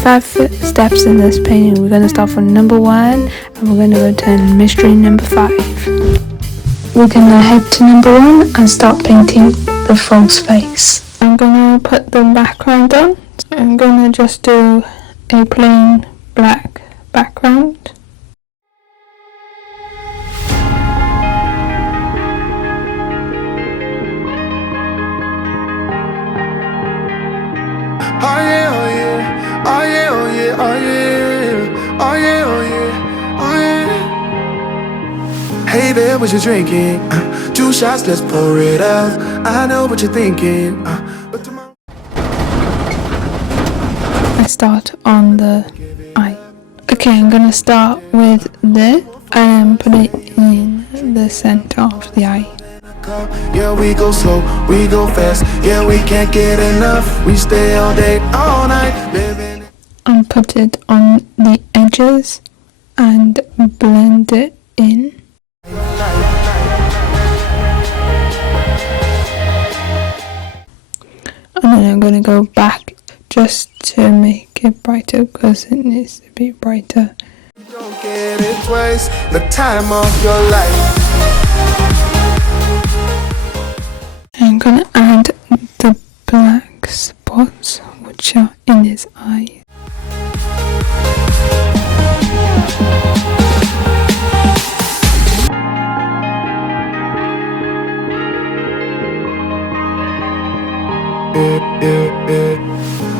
5 steps in this painting. We're going to start from number 1 and we're going to go to mystery number 5. We're going to head to number 1 and start painting the frog's face. I'm going to put the background on. I'm going to just do a plain black background. Oh yeah, oh yeah, oh yeah, oh yeah, oh yeah, oh yeah, oh yeah, oh yeah. Hey there, what you drinking? 2 shots, let's pour it out. I know what you're thinking, but tomorrow I start on the eye. Okay, I'm gonna start with this and put it in the center of the eye. yeah, we go slow, we go fast. Yeah, we can't get enough. We stay all day, all night, living. And put it on the edges and blend it in. And then I'm gonna go back just to make it brighter because it needs to be brighter. You don't get it twice, the time of your life. I'm gonna add the black spots which are in his eye.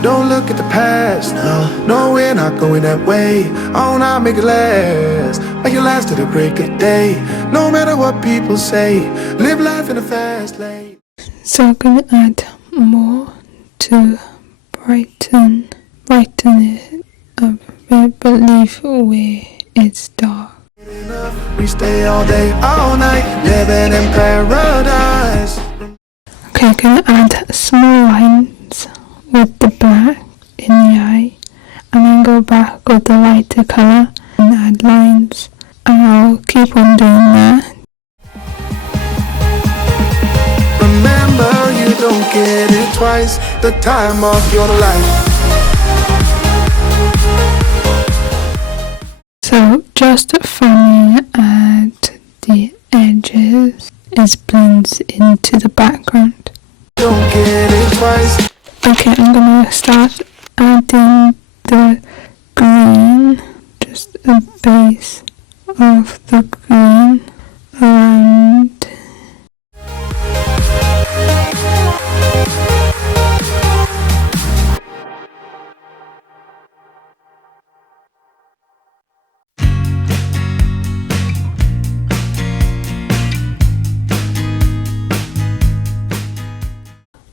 Don't look at the past, no, we're not going that way. Oh, now make it last, make it last to the break of day. No matter what people say, live life in a fast lane. So I'm gonna add more to brighten it up, but leave where it's dark. We stay all day, all night, living in paradise. Okay, I'm gonna add small lines with the black in the eye, and then go back with the lighter colour and add lines, and I'll keep on doing that. Remember, you don't get it twice, the time of your life. So just from at the edges, it blends into the background. Don't get it twice. Okay, I'm gonna start adding the green, just a base of the green around.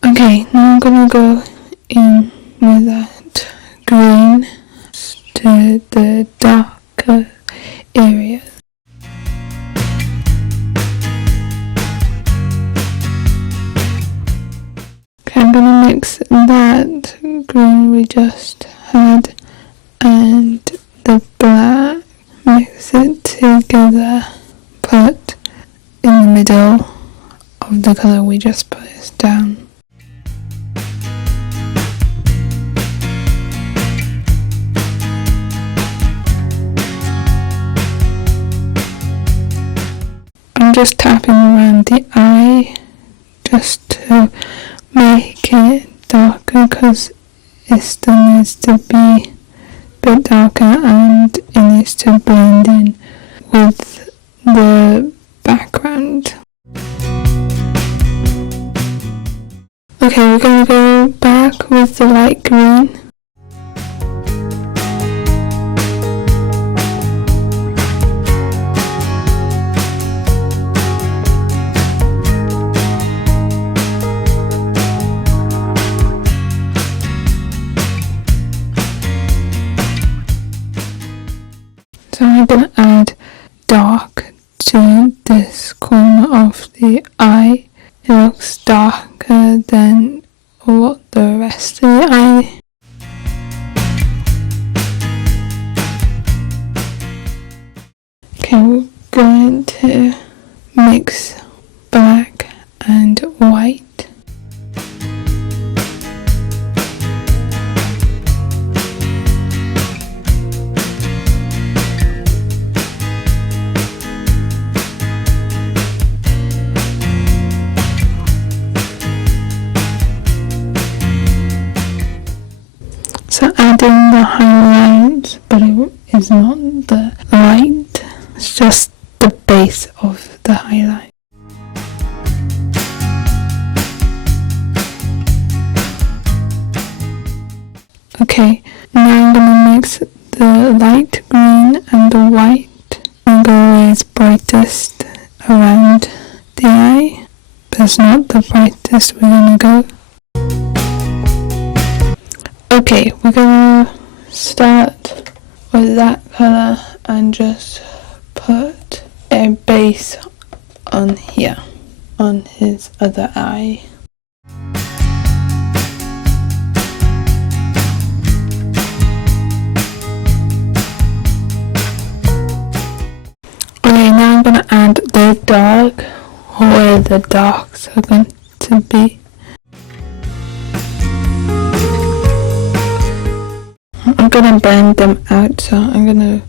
Okay, now I'm gonna go in with that green to the darker area. Okay, I'm gonna mix that green we just had and the black, mix it together, put in the middle of the colour we just put down. I'm just tapping around the eye just to make it darker because it still needs to be a bit darker and it needs to blend in with the background. Okay, we're going to go back with the light green. So I'm going to add dark to this corner of the eye. It looks darker than what the rest of the eye. Okay, we're going to mix black and white. doing the highlights, but it is not the light. It's just the base of the highlight. Okay, now I'm gonna mix the light green and the white and go where it's brightest around the eye, but it's not the brightest we're gonna go. Okay, we're gonna start with that colour and just put a base on here, on his other eye. Okay, now I'm gonna add the dark, where the darks are going to be. I'm gonna blend them out, so I'm gonna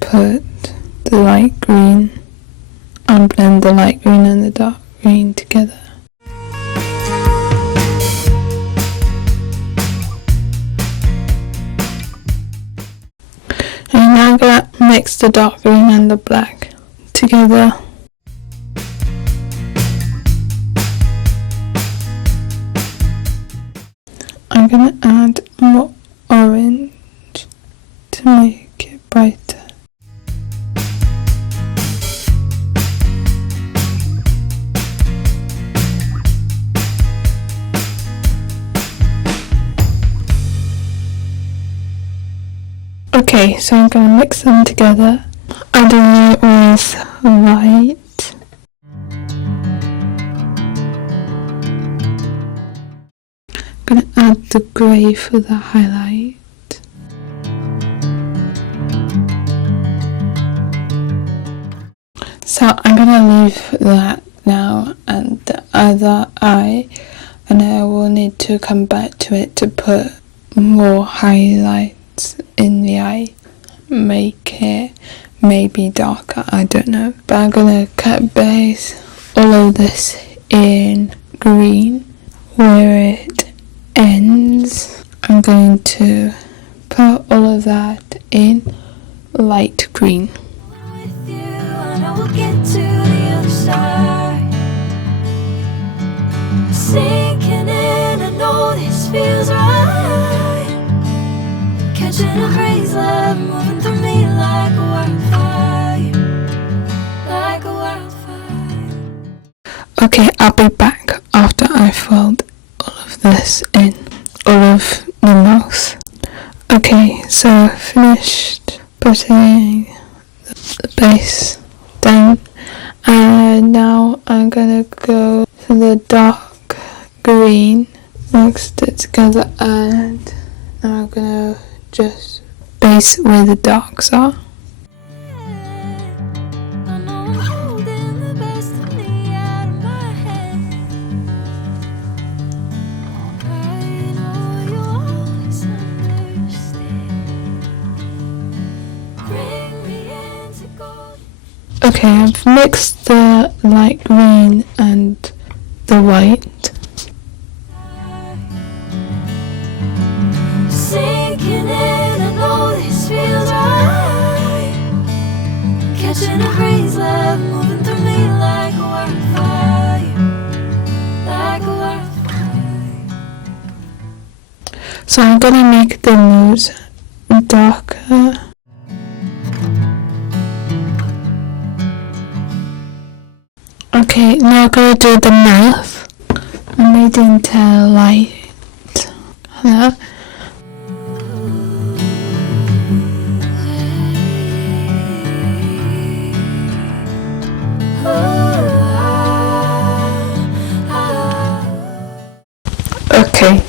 put the light green and blend the light green and the dark green together. And now I'm gonna mix the dark green and the black together. I'm gonna add more orange to make it brighter. Okay, so I'm gonna mix them together, adding it with white. I'm gonna add the grey for the highlight. So I'm gonna leave that now and the other eye, and I will need to come back to it to put more highlights in the eye, make it maybe darker, I don't know. But I'm gonna cut base all of this in green. Where it ends, I'm going to put all of that in light green. With you, and I will get to the other side. Sinking in, I know this feels right. Catching a breeze, love moving through me like a wildfire, like a wildfire. Okay, I'll be back after I filled all of this in, all of the mouth. Okay, so finished putting the base down, and now I'm gonna go to the dark green, mixed it together, and now I'm gonna just base where the darks are. I know I'm holding the best of me out of my head. I know you'll always understand. Bring me into gold. Okay, I've mixed the light green and the white. Sinking in, I know this feels right. Catching a breeze, love moving through me like a wildfire, like a wildfire. So I'm gonna make the nose darker. Okay, now I'm gonna do the mouth. I made it into light colour. Okay,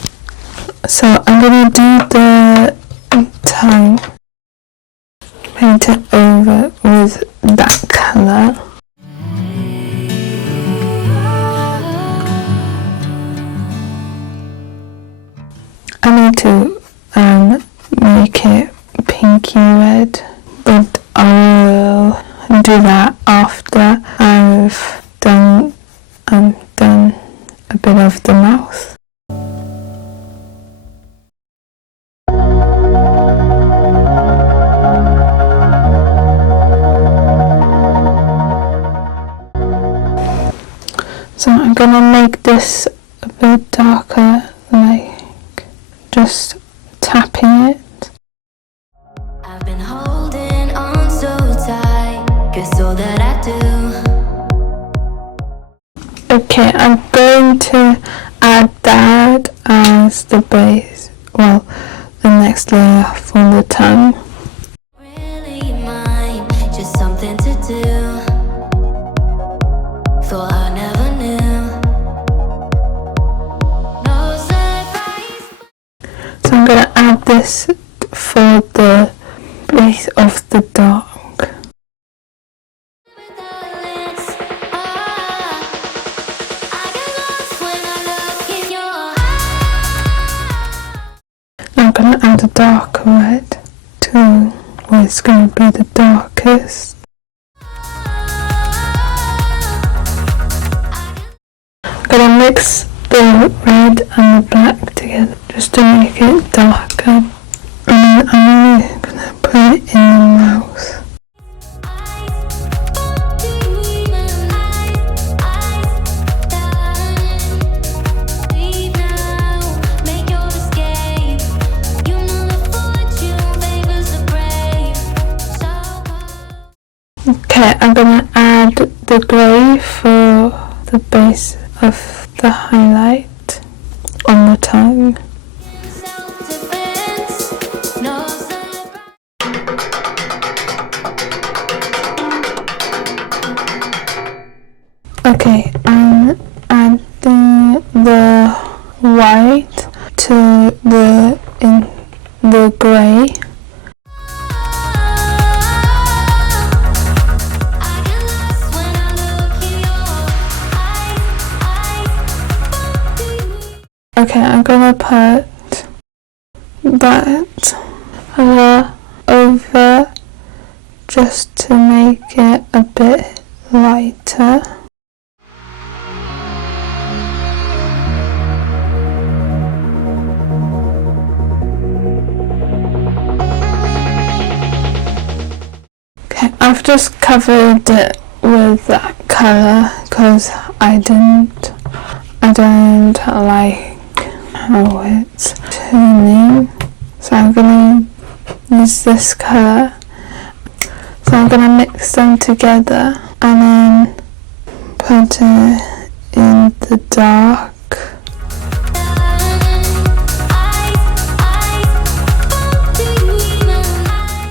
so I'm gonna do the tongue, paint it over with that colour. I need to make it pinky red, but I will do that after I've done a bit of the mouth. this a bit darker, like just tapping it. I've been holding on so tight, guess all that I do. Okay, I'm going to add that as the base, well, the next layer for the tongue. Really mine, just something to do. Thought I never knew. No surprise. So I'm going to add this for the base of the dog. I'm going to add a darker red to where it's going to be the darkest. I'm going to mix the red and the black together just to make it darker. And then I'm going to put it in the mouth. Okay, I'm going to add the grey for the base of the highlight on the tongue. Okay, I'm adding the white to the grey. Okay, I'm gonna put that colour over just to make it a bit lighter. Okay, I've just covered it with that colour because I don't like how it's turning, so I'm going to use this colour. So I'm going to mix them together and then put it in the dark.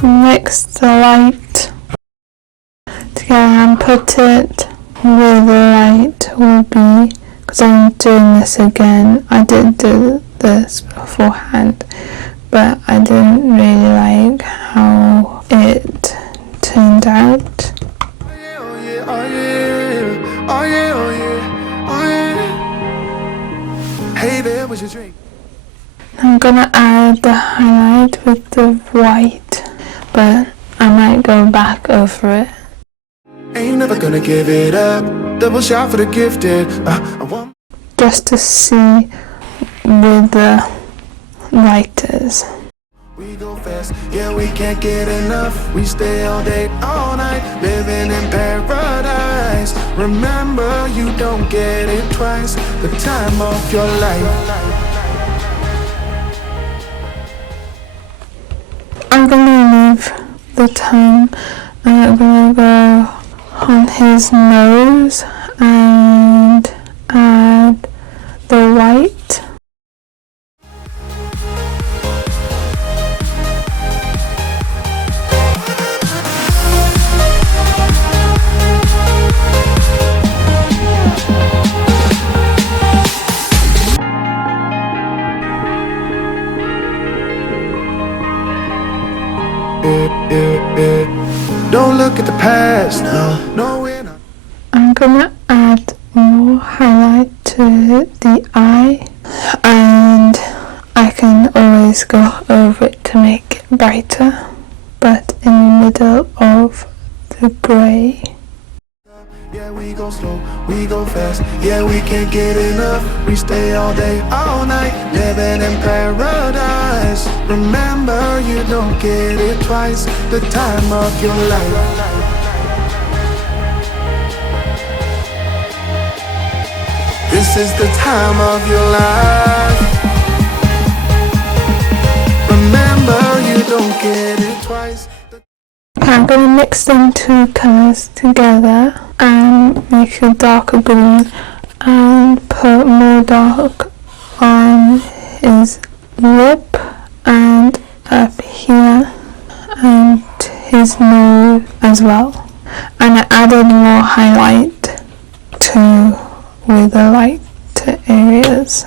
Mix the light together and put it where the light will be, because I'm doing this again. I did do this beforehand, but I didn't really like how it turned out. Oh yeah, oh yeah, oh yeah, oh yeah, oh yeah. Hey there, what's your drink? I'm gonna add the highlight with the white, but I might go back over it. Ain't never gonna give it up. Double shot for the gifted. I want Just to see where the light is. We go fast, yeah, we can't get enough. We stay all day, all night, living in paradise. Remember, you don't get it twice. The time of your life. I'm gonna leave the tongue and I'm gonna go on his nose and add the white. Don't look at the past, no, we're not. I'm gonna add more highlight to the eye, and I can always go over it to make it brighter, but in the middle of the grey. Yeah, we go slow, we go fast. Yeah, we can't get enough. We stay all day, all night, living in paradise. Remember, you don't get it twice. The time of your life. This is the time of your life. Remember, you don't get it twice. Okay, I'm going to mix them two colours together and make a darker green and put more dark on his lip and up here and his nose as well. And I added more highlight to with the lighter areas.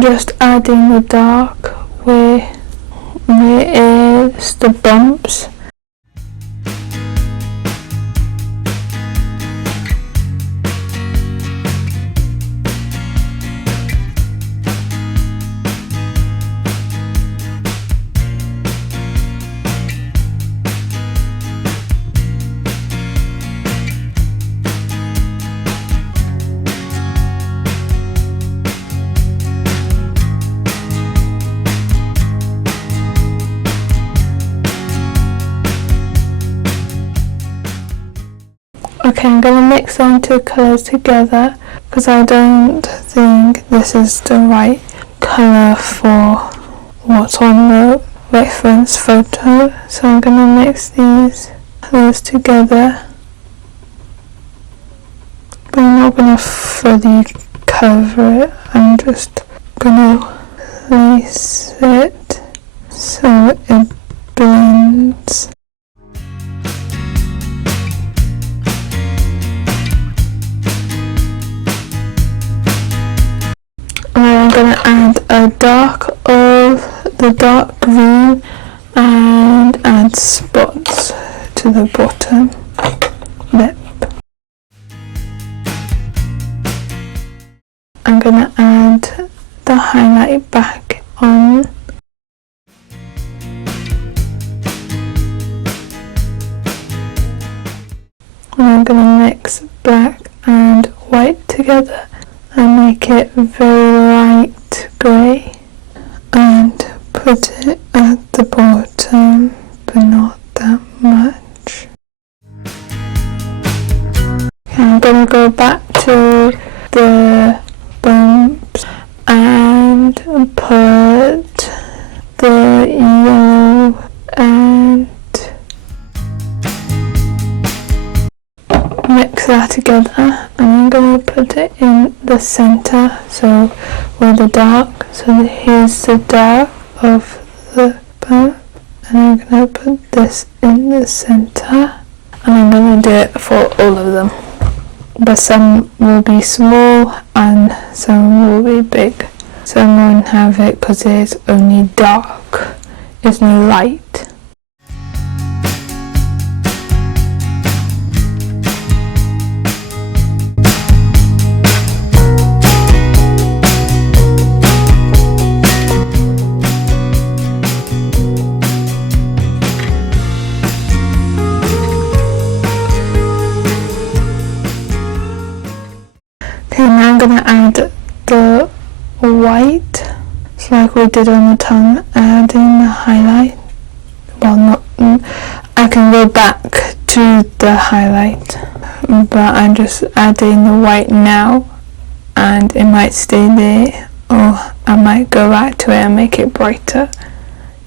Just adding the dark where is the bumps. Okay, I'm going to mix them two colours together because I don't think this is the right colour for what's on the reference photo. So I'm going to mix these colours together. But I'm not going to fully cover it. I'm just going to place it so it blends. I'm going to add a dark of the dark green and add spots to the bottom lip. I'm going to add the highlight back on. And I'm going to mix black and white together and make it very light grey and put it at the bottom, but not that much. Okay, I'm going to go back to the bumps and put the yellow and mix that together, and I'm going to put it in the center, so with the dark. So here's the dark of the bump, and I'm going to put this in the center, and I'm going to do it for all of them, but some will be small and some will be big. Some won't have it because it's only dark, there's no light. Okay, now I'm going to add the white, so like we did on the tongue, adding the highlight. Well, not, I can go back to the highlight, but I'm just adding the white now, and it might stay there, or I might go back to it and make it brighter.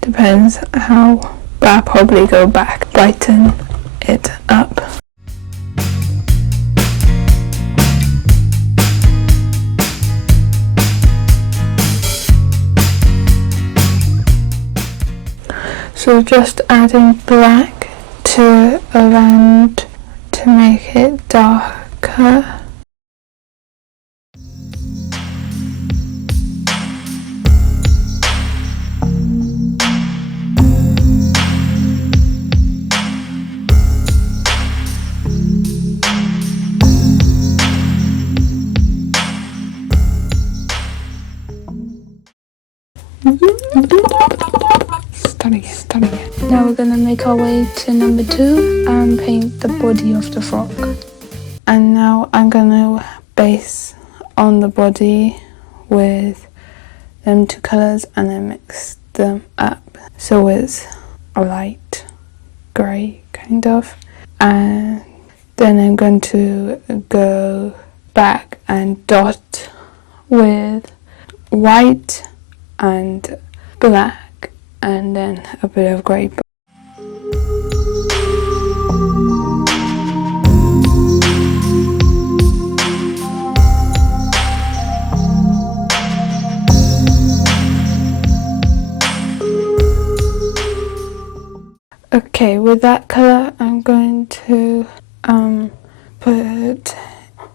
Depends how, but I'll probably go back, brighten it up. So just adding black to around to make it darker. make our way to number 2 and paint the body of the frog. And now I'm gonna base on the body with them 2 colors and then mix them up so it's a light grey kind of. And then I'm going to go back and dot with white and black and then a bit of grey. Okay, with that colour I'm going to put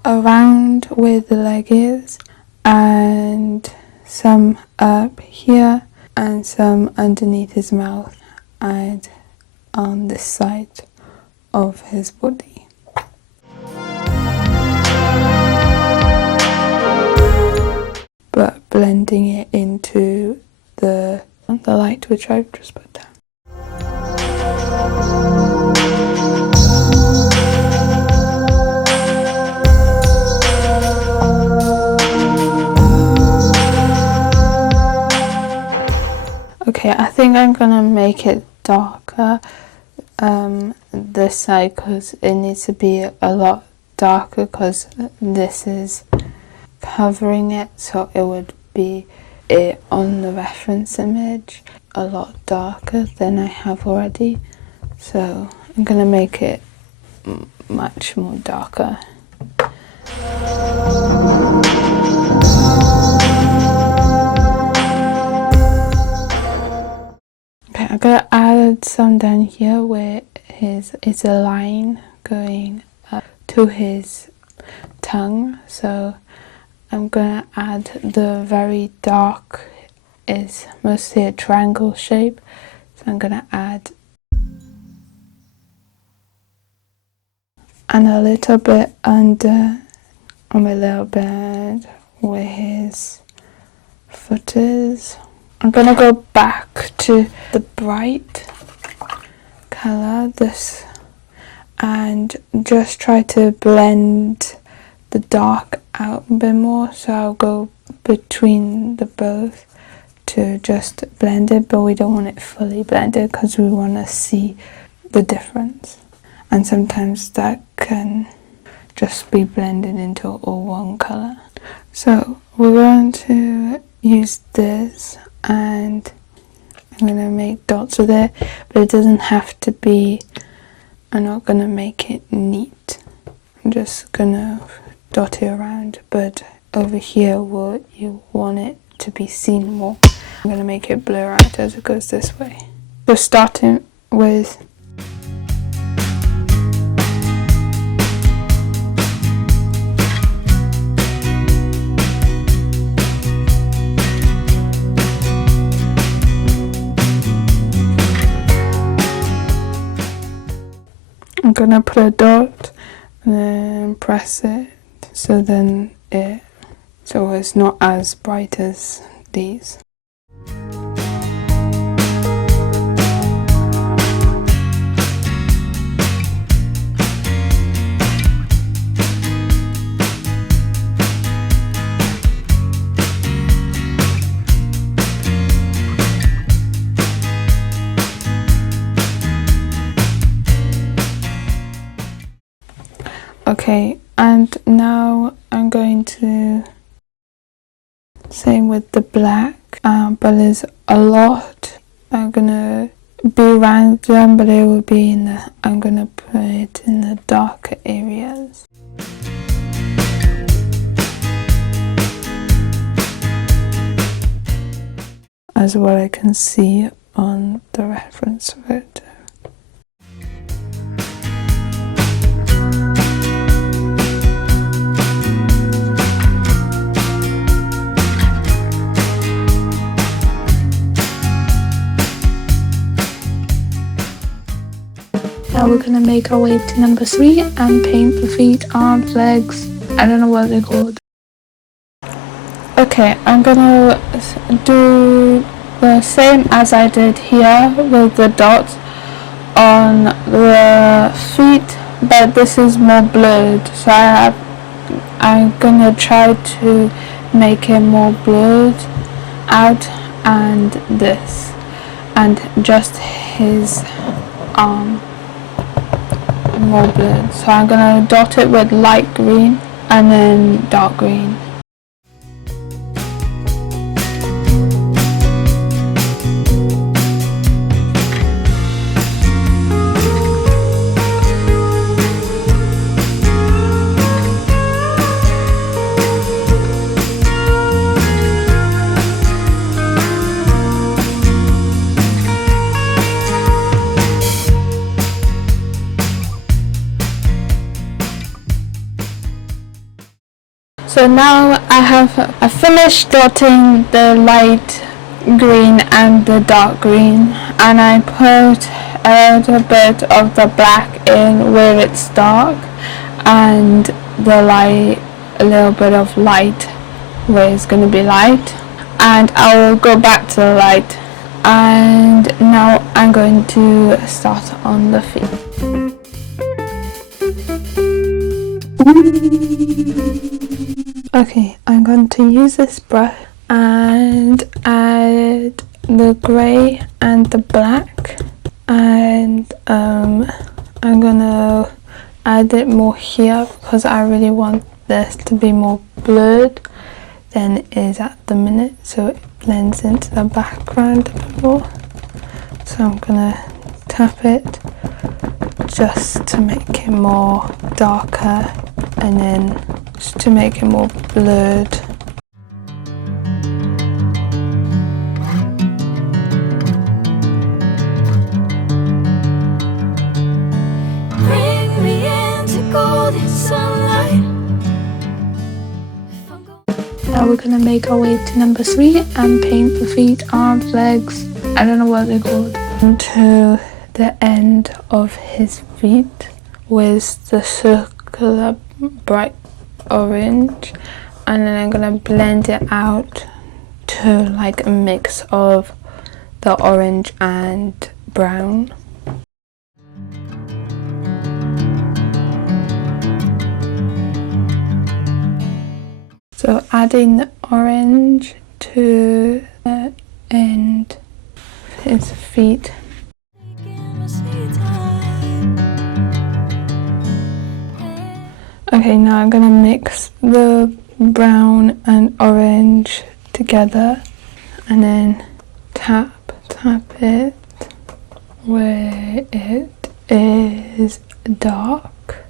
around where the leg is and some up here and some underneath his mouth and on this side of his body. But blending it into the light which I've just put down. Okay, I think I'm gonna make it darker this side because it needs to be a lot darker because this is covering it, so it would be on the reference image a lot darker than I have already. So I'm gonna make it much more darker. Okay, I'm gonna add some down here where it's a line going up to his tongue. So I'm gonna add the very dark, is mostly a triangle shape. So I'm gonna add and a little bit under on a little bit where his foot is. I'm gonna go back to the bright color, this, and just try to blend the dark out a bit more. So I'll go between the both to just blend it, but we don't want it fully blended because we want to see the difference. And sometimes that can just be blended into all one color. So we're going to use this and I'm going to make dots with it, but it doesn't have to be, I'm not going to make it neat. I'm just going to dot it around, but over here you want it to be seen more. I'm going to make it blur out as it goes this way. So starting with I'm gonna put a dot and then press it so it's not as bright as these. Okay, and now I'm going to same with the black, but there's a lot. I'm gonna be around them, but it will be I'm gonna put it in the darker areas. As what I can see on the reference photo. Now we're gonna make our way to number 3 and paint the feet, arms, legs. I don't know what they're called. Okay, I'm gonna do the same as I did here with the dots on the feet, but this is more blurred, so I'm gonna try to make it more blurred out, and this, and just his arm more blurred. So I'm gonna dot it with light green and then dark green. So now I finished dotting the light green and the dark green, and I put a little bit of the black in where it's dark, and the light, a little bit of light where it's going to be light, and I will go back to the light. And now I'm going to start on the feet. Okay, I'm going to use this brush and add the grey and the black, and I'm gonna add it more here because I really want this to be more blurred than it is at the minute, so it blends into the background a bit more. So I'm gonna tap it just to make it more darker, and then just to make it more blurred. Bring me into golden sunlight. Now we're gonna make our way to number 3 and paint the feet, arms, legs, I don't know what they're called, to the end of his feet with the circular bright orange, and then I'm gonna blend it out to like a mix of the orange and brown. So adding the orange to the end of his feet. Okay, now I'm gonna mix the brown and orange together, and then tap it where it is dark.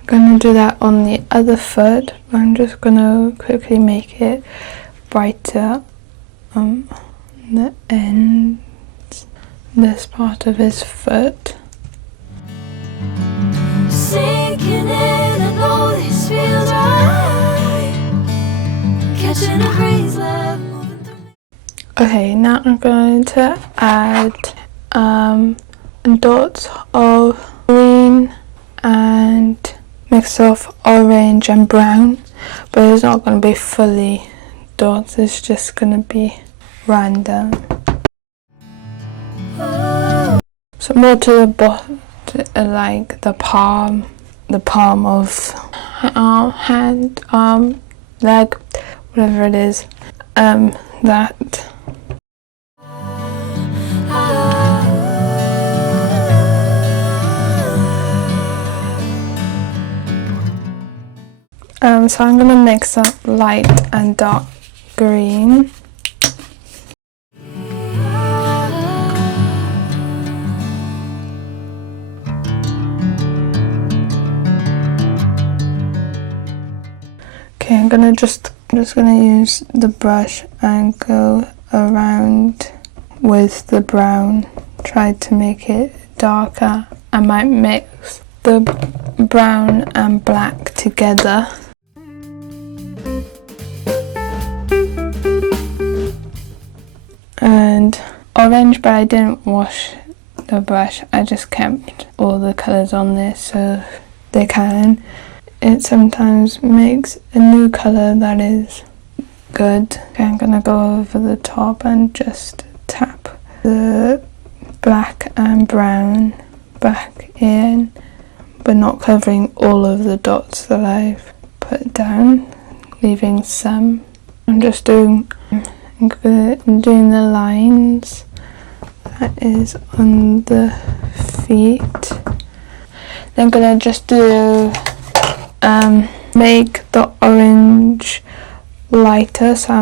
I'm gonna do that on the other foot, but I'm just gonna quickly make it brighter on the ends, this part of his foot. Sinking in, I know this feels right. Catching a breeze, love moving through me. Okay, now I'm going to add dots of green and mix of orange and brown, but it's not going to be fully dots, it's just going to be random. So more to the bottom, like the palm of hand, arm, leg, whatever it is, that. So I'm going to mix up light and dark green. Okay, I'm just gonna use the brush and go around with the brown, try to make it darker. I might mix the brown and black together. And orange, but I didn't wash the brush, I just kept all the colours on there so they can. It sometimes makes a new colour that is good. Okay, I'm gonna go over the top and just tap the black and brown back in, but not covering all of the dots that I've put down, leaving some. I'm doing the lines that is on the feet. Then I'm gonna just do make the orange lighter, so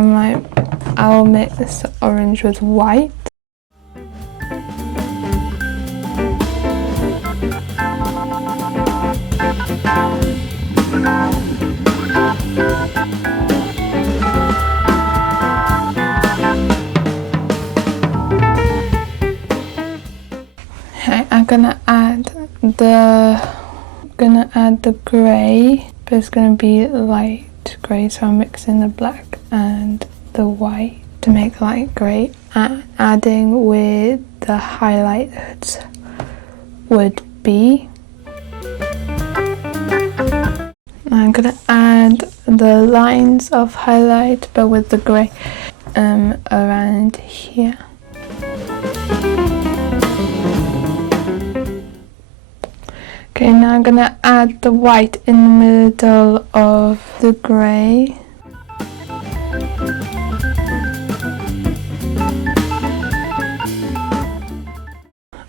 I'll make this orange with white. Okay, I'm gonna add the grey, but it's gonna be light grey, so I'm mixing the black and the white to make light grey, and adding where the highlights would be. I'm gonna add the lines of highlight, but with the grey around here. Okay, now I'm gonna add the white in the middle of the grey.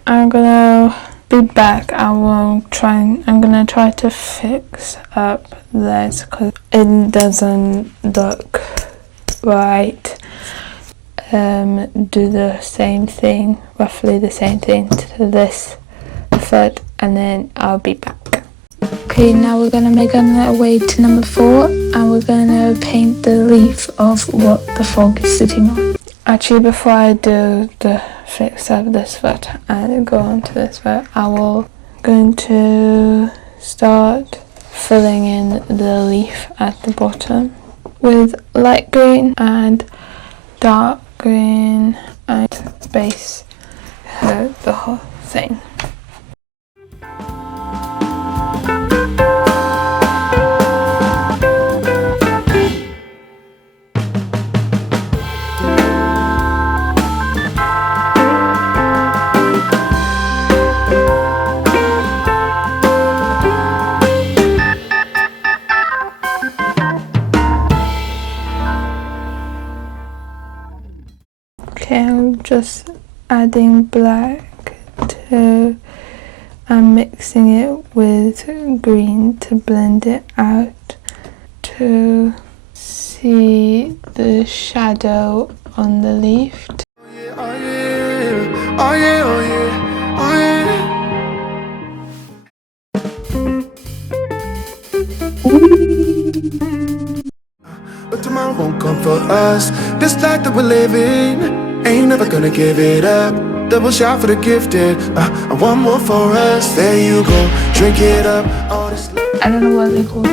I'm gonna be back. I'm gonna try to fix up this because it doesn't look right. Do the same thing, roughly the same thing to this foot, and then I'll be back. Okay, now we're gonna make our way to number 4, and we're gonna paint the leaf of what the frog is sitting on. Actually, before I do the fix up this foot and go on to this foot, going to start filling in the leaf at the bottom with light green and dark green and base the whole thing. Okay, I'm just adding black to and mixing it with green to blend it out to see the shadow on the leaf. Oh yeah, oh yeah, oh yeah, oh yeah, oh yeah. But tomorrow won't come for us. This life that we're living, ain't never gonna give it up. Double shot for the gifted, and one more for us. There you go, drink it up. All this I don't know what they're called.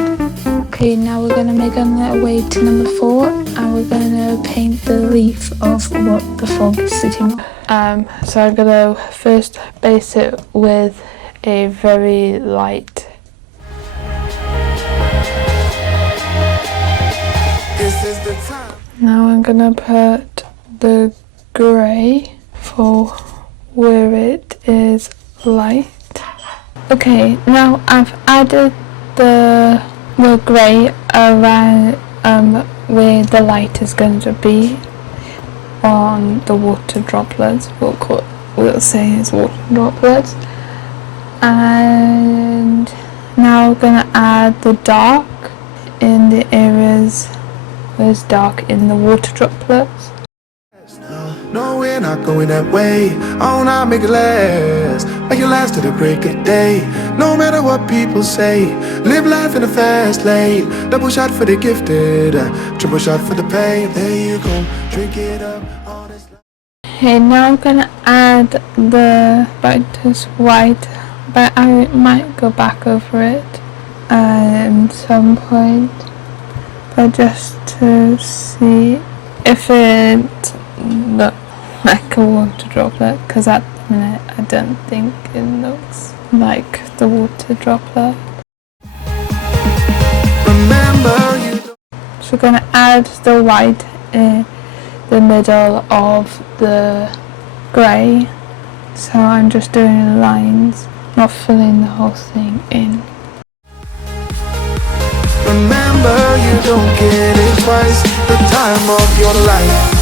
Okay, now we're gonna make our way to number 4, and we're gonna paint the leaf of what the frog is sitting on. So I'm gonna first base it with a very light. This is the time. Now I'm gonna put the grey for where it is light. Okay, now I've added the grey around where the light is going to be on the water droplets. We'll say it's water droplets. And now we're gonna add the dark in the areas where it's dark in the water droplets. No, we're not going that way. Oh, now make it last. Make it last to the break of day. No matter what people say, live life in a fast lane. Double shot for the gifted, triple shot for the pain. There you go, drink it up. All this. Okay, now I'm gonna add the brightest white, but I might go back over it at some point, but just to see if it looks like a water droplet, because at the minute I don't think it looks like the water droplet. Remember you. So we're gonna add the white in the middle of the grey. So I'm just doing lines not filling the whole thing in. Remember, you don't get it twice. The time of your life.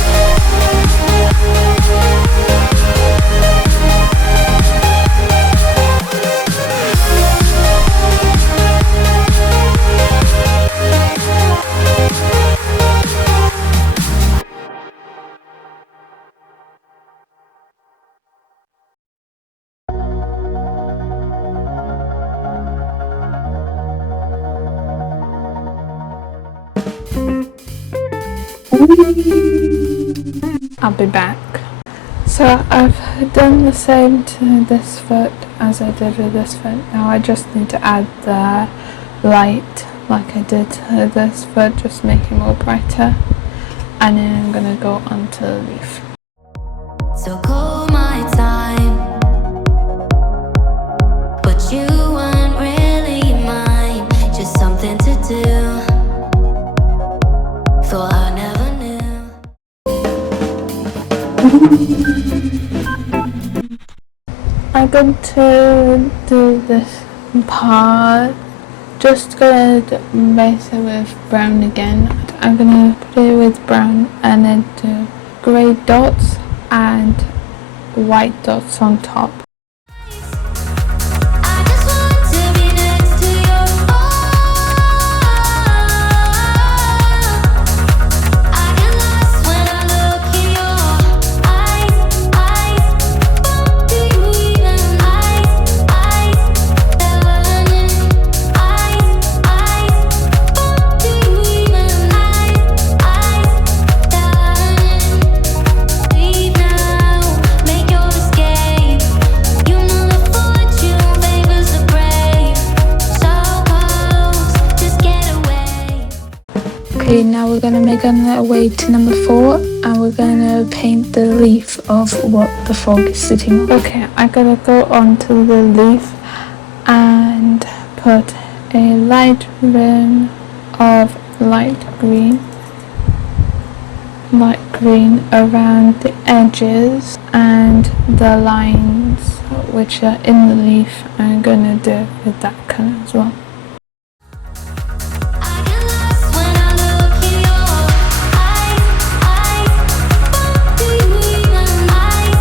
I'll be back. So I've done the same to this foot as I did with this foot. Now I just need to add the light like I did to this foot, just make it more brighter. And then I'm gonna go onto the leaf. So call my time, but you weren't really mine, just something to do. Thought I never knew. I'm going to do this part, just gonna base it with brown again. I'm gonna put it with brown and then do grey dots and white dots on top. I just want to be next to you. I get lost when I look in your eyes. Do you even eyes? Learning eyes. Do you even learning? Leave now, make your escape. You know the fortune favors the brave. So close, just get away. Okay, now we're gonna make our way to number 4 and we're gonna paint the leaf of what the frog is sitting on. Okay, I'm gonna go onto the leaf and put a light rim of light green around the edges and the lines which are in the leaf. I'm gonna do with that colour as well. I get lost when I look in your eyes. Do you even learning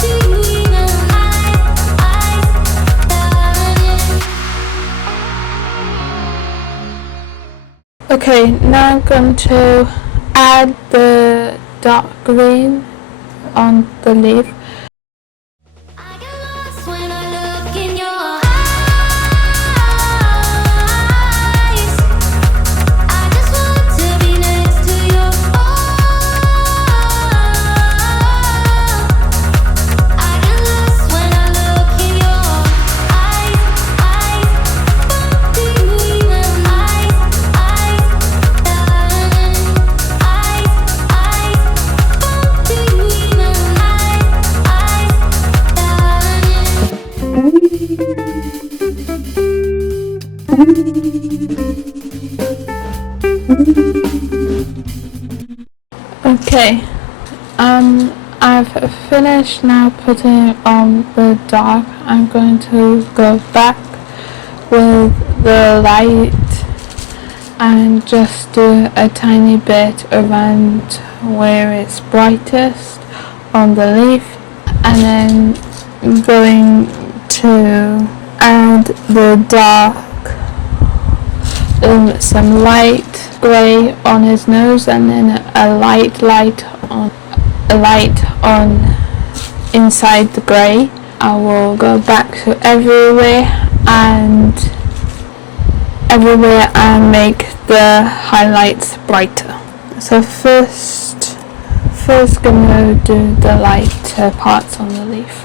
do you even learning? Okay, now I'm going to add the dark green on the leaf. I get lost when I look in your eyes. I just want to be next to you. I get lost when I look in your eyes. Do you even do you even Okay, I've finished now putting on the dark. I'm going to go back with the light and just do a tiny bit around where it's brightest on the leaf, and then going to add the dark some light grey on his nose, and then a light on inside the grey. I will go back to everywhere and make the highlights brighter. So first gonna do the lighter parts on the leaf.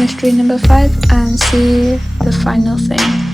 mystery number 5 and see the final thing.